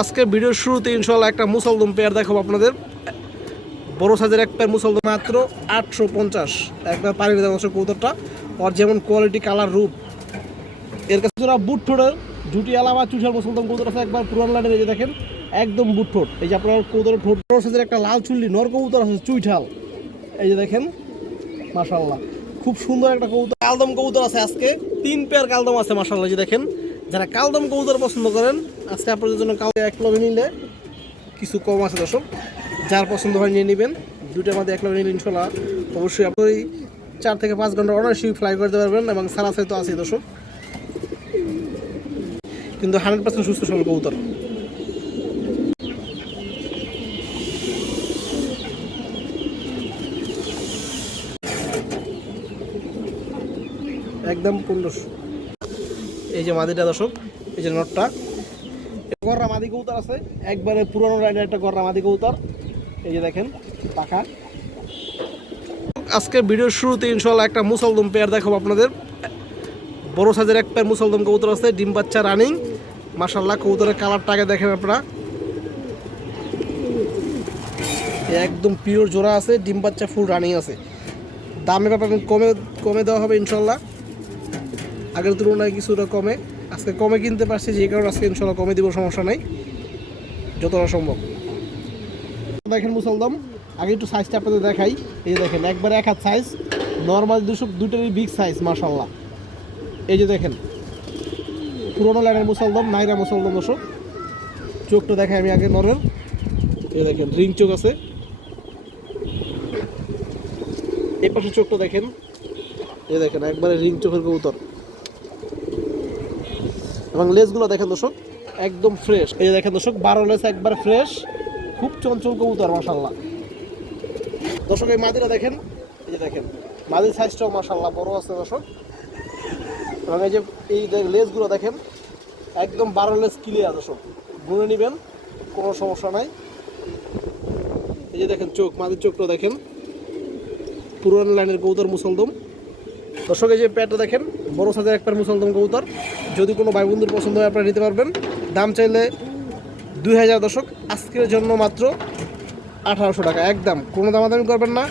আজকে ভিডিওর শুরুতে ইনশাআল্লাহ একটা মুসলদম পেয়ার দেখাবো আপনাদের। বড় সাইজের এক পেয়ার মুসলদম মাত্র 850। একবার পানির দাম হচ্ছে কৌতরটা, আর যেমন কোয়ালিটি কালার রূপ এর কাছে যারা বুট ঠোঁটের জুটি আলাবা চুষার মুসলদম কৌতর আছে একবার পুরান লাইনে এই যে দেখেন একদম বুট ঠোঁট। এই যে আপনার কৌতরের ঠোঁট বড় সাইজের একটা লাল চুল্লি নর কবুতর আছে চুইঠাল, এই যে দেখেন মাশাআল্লাহ খুব সুন্দর একটা কবুতর। কালদম কবুতর আছে আজকে 3 পেয়ার কালদম আছে মাশাআল্লাহ। যে দেখেন যারা কালদম কবুতর পছন্দ করেন আজকে আপনাদের জন্য কাল এক লগে নিলে কিছু কম আছে দর্শক, যার পছন্দ হয় নিয়ে নেবেন। দুইটার মধ্যে এক লগে নিলে ইনশাল্লাহ অবশ্যই আপনি 4 থেকে 5 ঘন্টা অনায়াসেই ফ্লাই করতে পারবেন এবং সারাসাই তো আছে দর্শক, কিন্তু 100% সুস্থ সবল কবুতর। একদম 1500। এই যে মাদিটা দর্শক, এই যে নটটা গররা মাদি কবুতর আছে একবারে পুরনো লাইনের একটা গররা মাদি কবুতর, এই যে দেখেন পাখা। আজকে ভিডিওর শুরুতে ইনশাআল্লাহ একটা মুসলদম পেয়ার দেখাবো আপনাদের। বড় সাইজের এক পেয়ার মুসলদম কবুতর আছে, ডিম বাচ্চা রানিং মাশাআল্লাহ। কবুতরের কালারটাকে দেখেন আপনারা, একদম পিওর জোড়া আছে, ডিম বাচ্চা ফুল রানিং আছে। দামে ব্যাপারে কমে দেওয়া হবে ইনশাআল্লাহ, আগের তুলনায় কিছুটা কমে। আজকে কমে কিনতে পারছি যে কারণে আজকে ইনশাআল্লাহ কমে দিব, সমস্যা নাই যতটা সম্ভব। দেখেন মুসলদম আগে একটু সাইজটা আপনাদের দেখাই। এই যে দেখেন একবারে এক হাত সাইজ, নর্মাল দুইটারই বিগ সাইজ মাশাআল্লাহ। এই যে দেখেন পুরোনো লাইনের মুসলদম, নাইরা মুসলদম দর্শক। চোখটা দেখাই আমি আগে নরের, এই দেখেন রিং চোখ আছে। এই পাশে চোখটা দেখেন, এই দেখেন একবারে রিং চোখের কবুতর এবং লেজগুলো দেখেন দর্শক একদম ফ্রেশ। এই যে দেখেন দর্শক 12 লেজ একবার ফ্রেশ, খুব চঞ্চল কবুতর মাশাআল্লাহ। দর্শক এই মাদিরা দেখেন, এই যে দেখেন মাদির সাইজটাও মাশাআল্লাহ বড় আছে দর্শক, এবং এই যে এই লেজগুলো দেখেন একদম 12 লেজ ক্লিয়ার দর্শক, গুনে নেবেন কোনো সমস্যা নাই। এই যে দেখেন চোখ, মাদির চোখটা দেখেন পুরান লাইনের কবুতর মুসলদম দর্শক। এই যে পেয়ারটা দেখেন বড় সাইজের এক পেয়ার মুসলদম কবুতর, যদি কোনো ভাই বন্ধুর পছন্দ হয় আপনারা নিতে পারবেন। দাম চাইলে 2000 দর্শক, আজকের জন্য মাত্র 1800 টাকা একদম, কোনো দামাদামি করবেন না,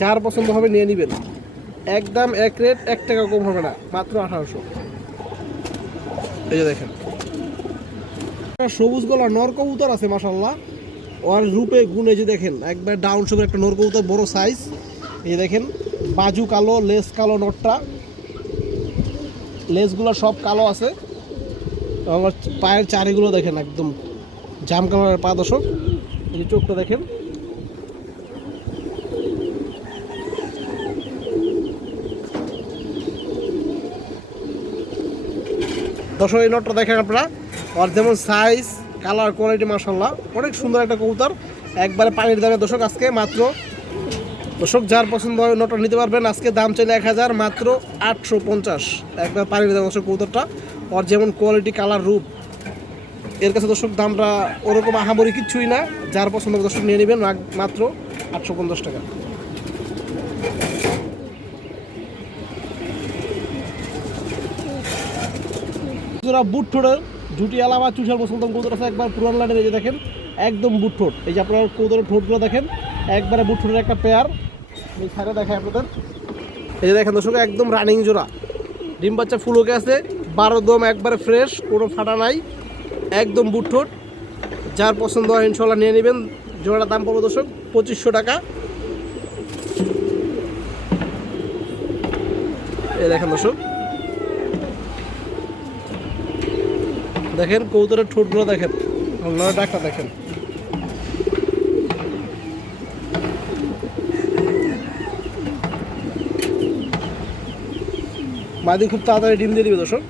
যার পছন্দ হবে নিয়ে নেবেন একদম এক রেট, 1 টাকা কম হবে না, মাত্র 1800। এই যে দেখেন সবুজ গলা নর কবুতর আছে মাশাআল্লাহ, ওর রূপে গুণে যে দেখেন একবার ডাউন শোকের একটা নর কবুতর বড় সাইজ। এই দেখেন বাজু কালো, লেজ কালো, নটটা লেজগুলো সব কালো আছে এবং পায়ের চারিগুলো দেখেন একদম জাম কালারের পা দর্শক। এই যে চোখটা দেখেন, দর্শক এই নটটা দেখেন আপনারা, আর যেমন সাইজ কালার কোয়ালিটি মাশাআল্লাহ অনেক সুন্দর একটা কবুতর, একবারে পানির দামে দর্শক। আজকে মাত্র দর্শক যার পছন্দ হয় নটটা নিতে পারবেন। আজকে দাম চাইলে 1000, মাত্র 850 একবার পানির দাম দর্শক কবুতরটা, আর যেমন কোয়ালিটি কালার রূপ এর কাছে দর্শক দামটা ওরকম আহামরি কিচ্ছুই না, যার পছন্দ দর্শক নিয়ে নেবেন মাত্র 850 টাকা। বুট ঠোঁটের জুটি আলাবা চুষার মুসলদম কবুতর আছে একবার পুরান লাইনের, এই যে দেখেন একদম বুট ঠোঁট। এই যে আপনার কবুতরের ঠোঁটগুলো দেখেন একবারে বুট ঠোঁটের একটা পেয়ার, এই সাইডে দেখায় আপনাদের। এই যে দেখেন দর্শক একদম রানিং জোড়া, ডিম বাচ্চা ফুল ওকে আছে, 12 দম একবারে ফ্রেশ, কোনো ফাটা নাই, একদম বুট ঠোঁট। যার পছন্দ হয় ইনশাল্লাহ নিয়ে নেবেন। জোড়াটার দাম পড়বে দর্শক 2500 টাকা। এই দেখেন দর্শক, দেখেন কবুতরের ঠোঁটগুলো দেখেন, ডাকটা দেখেন। মাদি খুব তাড়াতাড়ি ডিম দিয়ে দিবে দর্শক।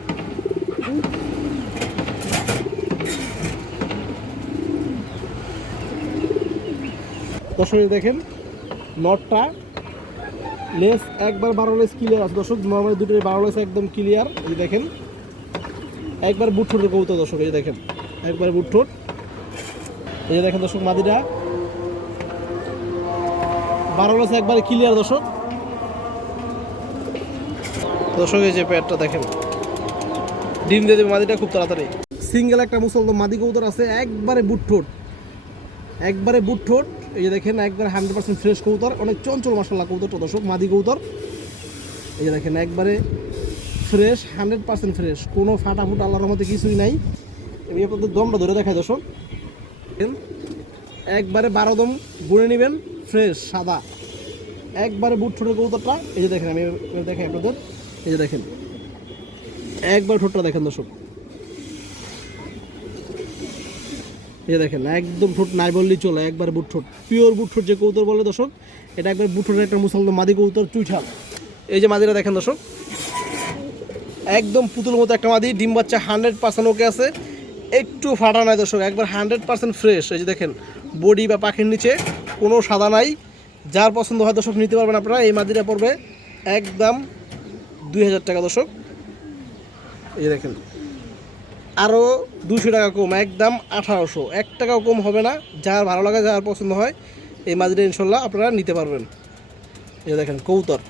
দর্শক দেখেন নটটা লেস একবার 12 লেস ক্লিয়ার আছে দর্শক, নর্মালি দুটো 12 লেস একদম ক্লিয়ার। এই দেখেন একবার বুট ঠোঁটের কবুতর দর্শক, এই দেখেন একবার বুট ঠোঁট। এই যে দেখেন দর্শক মাদিটা 12 লেস একবার ক্লিয়ার দর্শক। দর্শক এই যে পেয়ারটা দেখেন ডিম দিয়ে দেবে মাদিটা খুব তাড়াতাড়ি। সিঙ্গেল একটা মুসলমান মাদি কবুতর আছে, একবারে বুটঠোঁট, একবারে বুটঠোঁট। এই যে দেখেন একবারে 100% ফ্রেশ কবুতর, অনেক চঞ্চল মাশাআল্লাহ কবুতরটা দর্শক, মাদি কবুতর। এই যে দেখেন একবারে ফ্রেশ, 100% ফ্রেশ, কোনো ফাটাফুটা আল্লাহর রহমতে কিছুই নাই। আমি আপনাদের দমটা ধরে দেখাই দর্শক, একবারে 12 দম গুনে নেবেন, ফ্রেশ সাদা, একবারে বুটঠোঁটের কবুতরটা। এই যে দেখেন আমি দেখাই আপনাদের, এই যে দেখেন একবার ঠোঁটটা দেখেন দর্শক, এই যে দেখেন একদম ঠোঁট নাই বললেই চলে, একবার বুটঠোঁট, পিওর বুটঠোঁট যে কবুতর বলে দর্শক, এটা একবার বুটঠোঁটের একটা মুসলমান মাদি কবুতর, চুইঠাল। এই যে মাদিরা দেখেন দর্শক, একদম পুতুল মতো একটা মাদি, ডিম বাচ্চা 100% ওকে আছে, একটু ফাটা নাই দর্শক, একবার 100% ফ্রেশ। এই যে দেখেন বডি বা পাখির নিচে কোনো সাদা নাই। যার পছন্দ হয় দর্শক নিতে পারবেন আপনারা। এই মাদিরা পড়বে একদম 2000 টাকা দর্শক। এই দেখেন আরও 200 টাকা কম, একদম 1800, 1 টাকাও কম হবে না। যার ভালো লাগে, যার পছন্দ হয়, এই মাদিরা ইনশাল্লাহ আপনারা নিতে পারবেন। এই দেখেন কবুতর,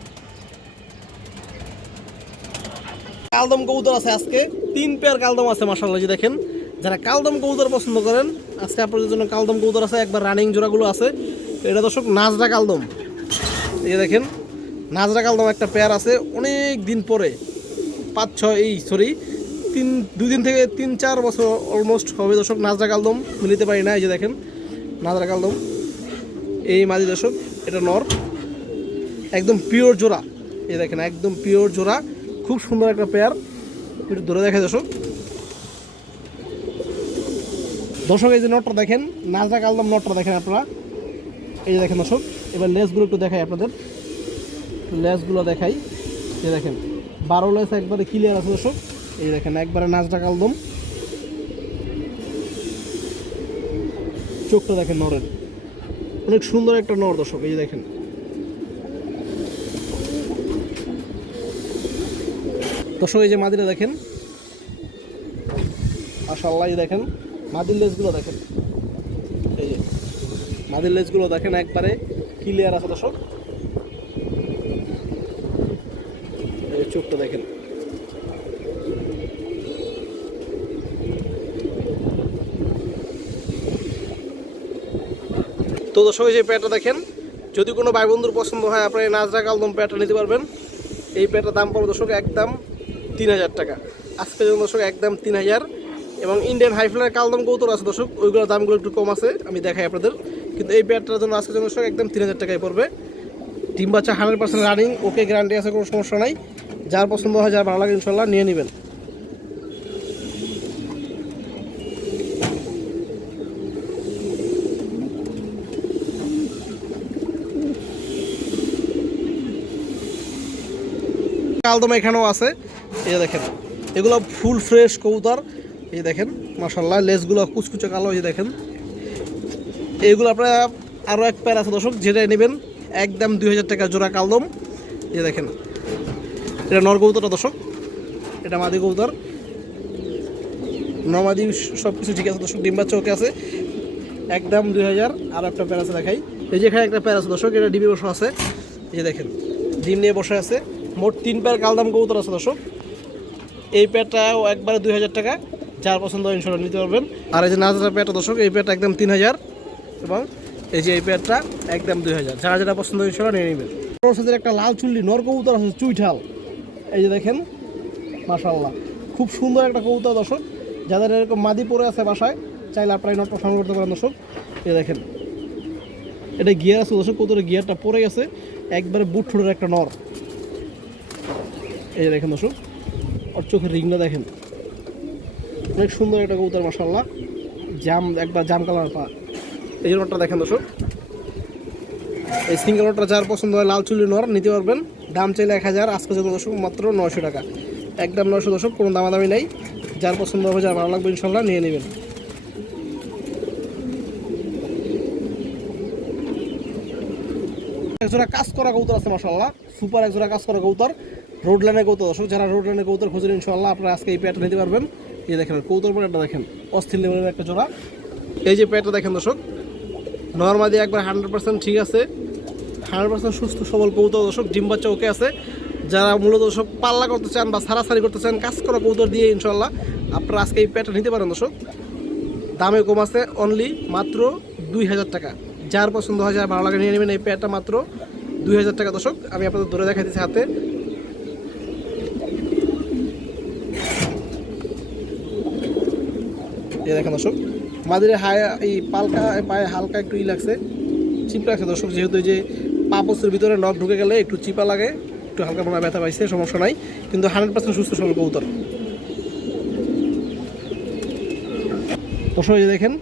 কালদম কবুতর আছে আজকে 3 পেয়ার কালদম আছে মাশাআল্লাহ। যে দেখেন যারা কালদম কবুতর পছন্দ করেন, আজকে আপনাদের জন্য কালদম কবুতর আছে, একবার রানিং জোড়াগুলো আছে। এটা দর্শক নাজরা কালদম। এই দেখেন নাজরা কালদম একটা পেয়ার আছে, অনেক দিন পরে, 2 দিন থেকে 3-4 বছর অলমোস্ট হবে দর্শক নাজরা কালদম মিলিতে পারি না। এই যে দেখেন নাজরা কালদম, এই মাদি দর্শক, এটা নর, একদম পিওর জোড়া। এই দেখেন একদম পিওর জোড়া, খুব সুন্দর একটা পেয়ার, একটু ধরে দেখায় দর্শক। দর্শক এই যে নটটা দেখেন, নাজরা কালদম নটটা দেখেন আপনারা। এই যে দেখেন দর্শক, এবার লেসগুলো একটু দেখাই আপনাদের, লেসগুলো দেখাই। এই দেখেন 12 লেস একবারে ক্লিয়ার আছে দর্শক। এই দেখেন একবারে নাজরা কালদম, চোখটা দেখেন নরের, অনেক সুন্দর একটা নর দর্শক। এই যে দেখেন দর্শক, এই যে মাদিরা দেখেন মাশাআল্লাহ। এই দেখেন মাদির লেসগুলো দেখেন, এই যে মাদির লেসগুলো দেখেন একবারে ক্লিয়ার আছে দর্শক। এই চোখটা দেখেন, তো দর্শক এই যে পেয়ারটা দেখেন, যদি কোনো ভাই বন্ধুর পছন্দ হয় আপনার এই নাজরা কালদম পেয়ারটা নিতে পারবেন। এই পেয়ারটার দাম পড়বে দর্শক একদম 3000 টাকা। আজকে যেমন দর্শক একদম 3000। এবং ইন্ডিয়ান হাইফ্লাইয়ের কালদম কবুতর আছে দর্শক, ওইগুলোর দামগুলো একটু কম আছে, আমি দেখাই আপনাদের। কিন্তু এই পেয়ারটার জন্য আজকে যেমন দর্শক একদম 3000 টাকায় পড়বে। ডিম বাচ্চা 100% রানিং, ওকে গ্যারান্টি আছে, কোনো সমস্যা নাই। যার পছন্দ হয়, যার ভালো লাগে ইনশাল্লাহ নিয়ে নেবেন। কালদম এখানেও আছে, এই যে দেখেন এগুলো ফুল ফ্রেশ কবুতর। এই যে দেখেন মাশাআল্লাহ, লেসগুলো কুচকুচে কালো। এই যে দেখেন এইগুলো আপনারা আরও এক পেয়ার আছে দর্শক, যেটা নেবেন একদম 2000 টাকা জোড়া কালদম। এই যে দেখেন এটা নর কবুতরটা দর্শক, এটা মাদি কবুতর, নমাদি সব কিছু ঠিক আছে দর্শক, ডিম বাচ্চা ওকে আছে, একদম 2000। আর একটা পেয়ার আছে দেখাই, এই যে এখানে একটা পেয়ার আছে দর্শক, এটা ডিমে বসে আছে। এই যে দেখেন ডিম নিয়ে বসে আছে। মোট 3 পেয়ার কালদম কবুতর আছে দর্শক। এই পেয়ারটাও একবারে 2000 টাকা, যার পছন্দ হয় ইনশাল্লাহ নিতে পারবেন। আর এই যে নাজরা পেয়ারটা দর্শক, এই পেয়ারটা একদম 3000, এবং এই যে এই পেয়ারটা একদম 2000। যারা যেটা পছন্দ হয় ইনশাল্লাহ নিয়ে নেবেন। একটা লাল চুল্লি নর কবুতর আছে, চুইঠাল। এই যে দেখেন মাশাআল্লাহ, খুব সুন্দর একটা কবুতর দর্শক। যাদের এরকম মাদি পরে আছে বাসায়, চাইলে আপনারা এই নটটা সংগ্রহ করতে পারেন দর্শক। এই দেখেন এটা গিয়ার আছে দর্শক, কবুতরের গিয়ারটা পরে গেছে, একবারে বুট ঠোঁটের একটা নর। এই যে দেখেন দর্শক, ওর চোখের রিংটা দেখেন, অনেক সুন্দর একটা কবুতর মাশাআল্লাহ, জাম একবার জাম কালার পা। এই যে নটটা দেখেন দর্শক, এই সিঙ্গেল নটটা যার পছন্দ হয় লাল চুলি নর নিতে পারবেন। দাম চাইলে 1000, আজকে যত দর্শক মাত্র 900 টাকা, একদম 900 দর্শক, কোনো দামাদামি নেই। যার পছন্দ হবে, যার ভালো লাগবে ইনশাল্লাহ নিয়ে নেবেন। একজোড়া কাজ করা কবুতর আছে মাশাআল্লাহ, সুপার একজোড়া কাজ করা কবুতর, রোড লাইনের কবুতর দর্শক। যারা রোড লাইনের কবুতর খুঁজেন ইনশাল্লাহ আপনারা আজকে এই পেয়ারটা নিতে পারবেন। এই দেখেন কবুতর পরে একটা দেখেন অস্থির লেভেলের একটা জোড়া। এই যে পেয়ারটা দেখেন দর্শক, নরমাদি একবার 100% ঠিক আছে, 100% সুস্থ সবল কবুতর দর্শক, ডিম বাচ্চা ওকে আছে। যারা মূলত দর্শক পাল্লা করতে চান বা সারাসারি করতে চান, কাজ করা কবুতর দিয়ে ইনশাল্লাহ আপনারা আজকে এই পেয়ারটা নিতে পারেন দর্শক। দামে কম আছে, অনলি মাত্র 2000 টাকা। যার পছন্দ হয়, যার ভালো লাগে নিয়ে নেবেন। এই পেয়ারটা মাত্র 2000 টাকা দর্শক। আমি আপনাদের ধরে দেখাই দিচ্ছি হাতে। এই দেখেন দর্শক, মাদিরে এই পালকা পায়ে হালকা একটু লাগছে, চিপ লাগছে দর্শক। যেহেতু এই যে পা পোস্তের ভিতরে নখ ঢুকে গেলে একটু চিপা লাগে, একটু হালকা মনে ব্যথা পাইছে, সমস্যা নাই, কিন্তু 100% সুস্থ সবল কবুতর দর্শক। এই দেখেন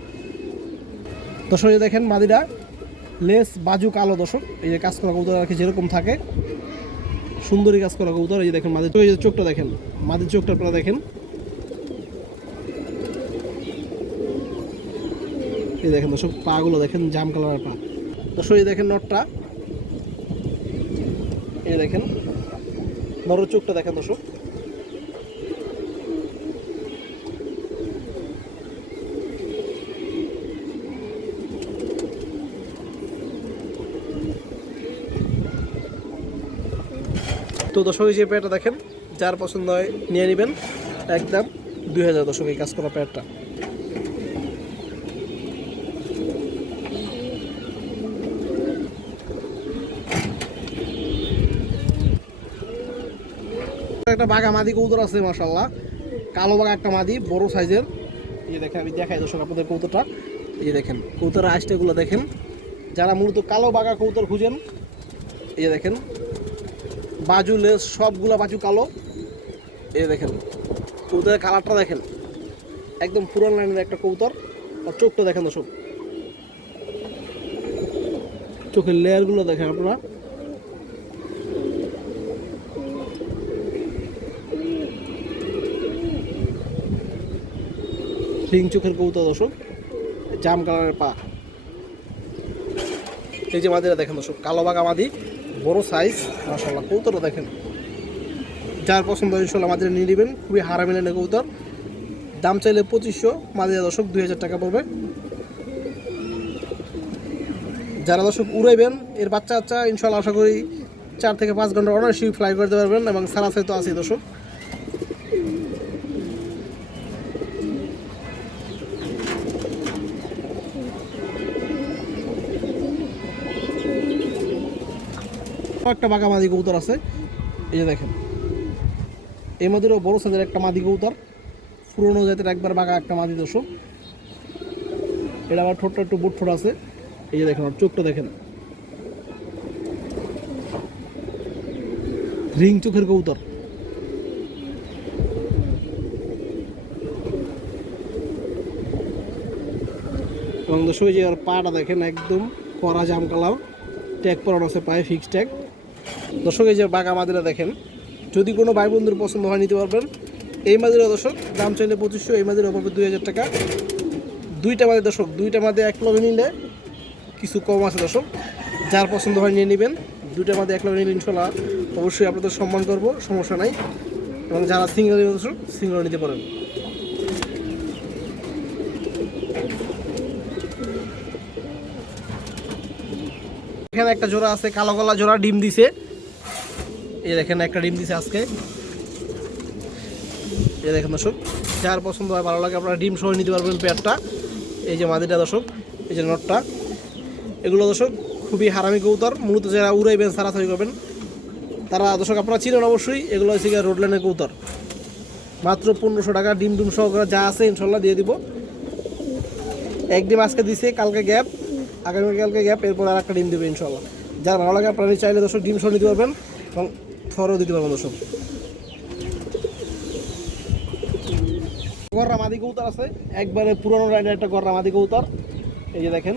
দর্শক, এই দেখেন মাদিরা লেস বাজু কালো দর্শক। এই যে কাজ করা কবুতর আর কি যেরকম থাকে, সুন্দরী কাজ করা কবুতর। এই যে দেখেন মাদির চোখটা দেখেন, মাদির চোখটা আপনারা দেখেন। এই দেখেন দর্শক, পাগুলো দেখেন, জাম কালারের পা দর্শক। এই দেখেন নটটা, এই দেখেন নরের চোখটা দেখেন দর্শক। তো দর্শক, এই যে পেয়ারটা দেখেন, যার পছন্দ হয় নিয়ে নেবেন, একদম 2000 দর্শক এই কাজ করা পেয়ারটা। একটা বাঘা মাদি কবুতর আছে মাশাআল্লাহ, কালো বাঘা একটা মাদি, বড় সাইজের। এই যে দেখেন, আমি দেখাই দর্শক আপনাদের কবুতরটা। এই যে দেখেন কবুতরের আইসটাগুলো দেখেন, যারা মূলত কালো বাঘা কবুতর খুঁজেন। এই যে দেখেন বাজু লেস সবগুলো বাজু কালো। এই দেখেন কবুতরের কালারটা দেখেন, একদম পুরান লাইনের একটা কবুতর। আর চোখটা দেখেন দর্শক, চোখের লেয়ারগুলো দেখেন আপনারা। রিং চোখের কবুতর দর্শক, জাম কালারের পা। এই যে মাদিরা দেখেন দর্শক, কালো বাঘা মাদি, বড় সাইজ মাশাআল্লাহ। কবুতরটা দেখেন, যার পছন্দ ইনশাআল্লাহ মাদিরা নিয়ে নেবেন। খুবই হারামি লাইনের কবুতর, দাম চাইলে 2500, মাদিরা দর্শক 2000 টাকা পড়বে। যারা দর্শক উড়াইবেন এর বাচ্চা বাচ্চা ইনশাআল্লাহ আশা করি 4 থেকে 5 ঘন্টা অনায়াসে ফ্লাই করতে পারবেন, এবং সারাসাই তো আছে দর্শক। একটা বাঘা মাদি কবুতর আছে, এই যে দেখেন। এই মাদিরও বড় সাইজের একটা মাদি কবুতর, পুরোনো জাতের একবার বাঘা একটা মাদি দর্শক। এটা আবার ঠোঁটটা একটু বুট ঠোঁট আছে। এই যে দেখেন, চোখটা দেখেন, রিং চোখের কবুতর। এবং দর্শক যে আর পাটা দেখেন, একদম কড়া জাম কালার, ট্যাগ পরানো আছে পায়ে, ফিক্স ট্যাগ দর্শক। এই যে বাঘা মাদিরা দেখেন, যদি কোনো ভাই বন্ধুর পছন্দ হয় নিতে পারবেন। এই মাদিরা দর্শক দাম চাইলে 2500, এই মাদিরা পড়বে 2000 টাকা। দুইটা মাদি দর্শক, দুইটা মাদি এক লগে নিলে কিছু কম আছে দর্শক, যার পছন্দ হয় নিয়ে নেবেন। দুইটা মাদি এক লগে নিলে ইনশাল্লাহ অবশ্যই আপনাদের সম্মান করব, সমস্যা নাই। এবং যারা সিঙ্গেল দর্শক, সিঙ্গেল নিতে পারেন। এখানে একটা জোড়া আছে, কালো গলা জোড়া, ডিম দিছে। এই দেখেন একটা ডিম দিছে আজকে। এই দেখেন দর্শক, যার পছন্দ হয় ভালো লাগে আপনারা ডিম সহ নিতে পারবেন পেয়ারটা। এই যে মাদিটা দর্শক, এই যে নটটা, এগুলো দর্শক খুবই হারামি কবুতর। মূলত যারা উড়াইবেন, সারাসারি করবেন, তারা দর্শক আপনারা চিনেন অবশ্যই। এগুলো হচ্ছে রোড লাইনের কবুতর। মাত্র 1500 টাকা, ডিম ডুম সহকারে যা আছে ইনশাল্লাহ দিয়ে দিব। এক ডিম আজকে দিছে, কালকে গ্যাপ, আগামীকালকে গ্যাপ, এরপর আর একটা ডিম দেবে ইনশাল্লাহ। যার ভালো লাগে আপনারা চাইলে দর্শক ডিম সহ নিতে পারবেন, এবং থরও দিতে পারবেন দর্শক। গররা মাদি কবুতর আছে, একবারে পুরনো লাইনের একটা গররা মাদি কবুতর। এই যে দেখেন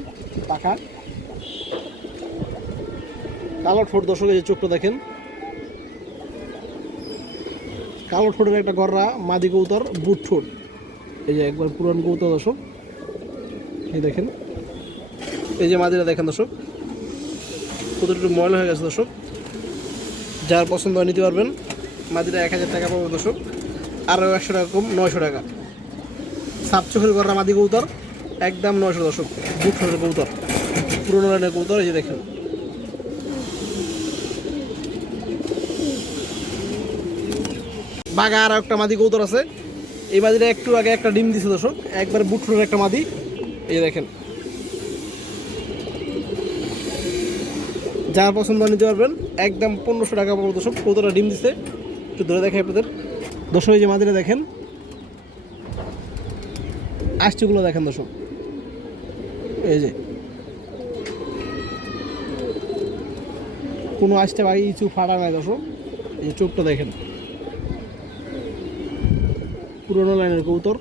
পাখা, কালো ঠোঁট দর্শক। এই যে চোখটা দেখেন, কালো ঠোঁটের একটা গররা মাদি কবুতর, বুট ঠোঁট। এই যে একবার পুরান কবুতর দর্শক, এই দেখেন। এই যে মাদিরা দেখেন দর্শক, কতটা একটু ময়লা হয়ে গেছে দর্শক। যার পছন্দ হয় নিতে পারবেন। মাদিরা 1000 টাকা পাবেন দর্শক, আরও 100 টাকা কম, 900 টাকা। সাপ চোখের গররা মাদি কবুতর, একদম 900 দর্শক। বুট ঠোঁটের কবুতর, পুরোনো লাইনের কবুতর। এই যে দেখেন বাঘা আর একটা মাদি কবুতর আছে। এই মাদিটা একটু আগে একটা ডিম দিছে দর্শক, একবার বুটফুটের একটা মাদি। এই দেখেন, যার পছন্দ নিতে পারবেন, একদম 1500 টাকা পড়বে দর্শক। কতটা ডিম দিছে একটু ধরে দেখাই আপনাদের দর্শক। এই যে মাদিটা দেখেন, আষ্টিগুলো দেখেন দর্শক, এই যে কোনো আষ্টা বা কিছু ফাটা নাই দর্শক। এই যে চোখটা দেখেন, পুরোনো লাইনের কবুতর।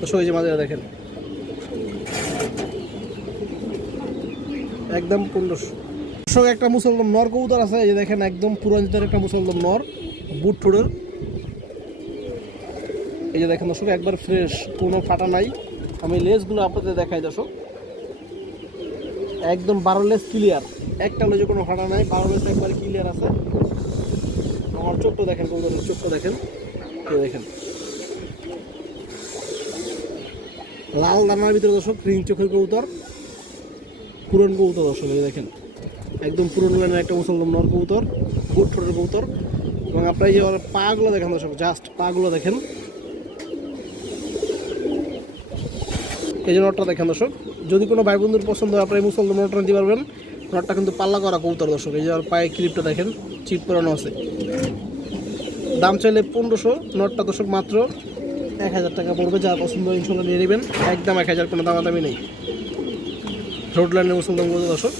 দর্শক এই যে মাদিটা দেখেন, একদম 1500। দর্শক একটা মুসলমান নর কবুতর আছে, এই যে দেখেন একদম পুরাতন একটা মুসলমান নর, বুট ঠোঁটের। এই যে দেখেন দর্শক, একবার ফ্রেশ, কোনো ফাটা নাই। আমি লেজগুলো আপনাদের দেখাই দর্শক, একদম 12 লেজ ক্লিয়ার, একটা লেজে কোনো ফাটা নাই, 12 লেজ একবার ক্লিয়ার আছে। আমার চোখটা দেখেন, কবুতরের চোখটা দেখেন, এই দেখেন লাল দানার ভিতরে দর্শক, রিং চোখের কবুতর, পুরন কবুতর দর্শক। এই দেখেন একদম পুরনো লাইনের একটা মুসলমান নর কবুতর, বুট ঠোঁটের কবুতর। এবং আপনার এই যে পাগুলো দেখেন দর্শক, জাস্ট পাগুলো দেখেন, এই যে নটটা দেখেন দর্শক। যদি কোনো ভাই বন্ধুর পছন্দ হয়, আপনার এই মুসলমান নটটা নিতে পারবেন। নটটা কিন্তু পাল্লা করা কবুতর দর্শক। এই যে আর পায়ে ক্লিপটা দেখেন, চিপ করানো আছে। দাম চাইলে 1500, নটটা দর্শক মাত্র 1000 টাকা পড়বে। যার পছন্দ ইনশাল্লাহ নিয়ে নেবেন, একদম 1000, কোনো দামাদামি নেই। রোড লাইনের মুসলমান কবুতর দর্শক।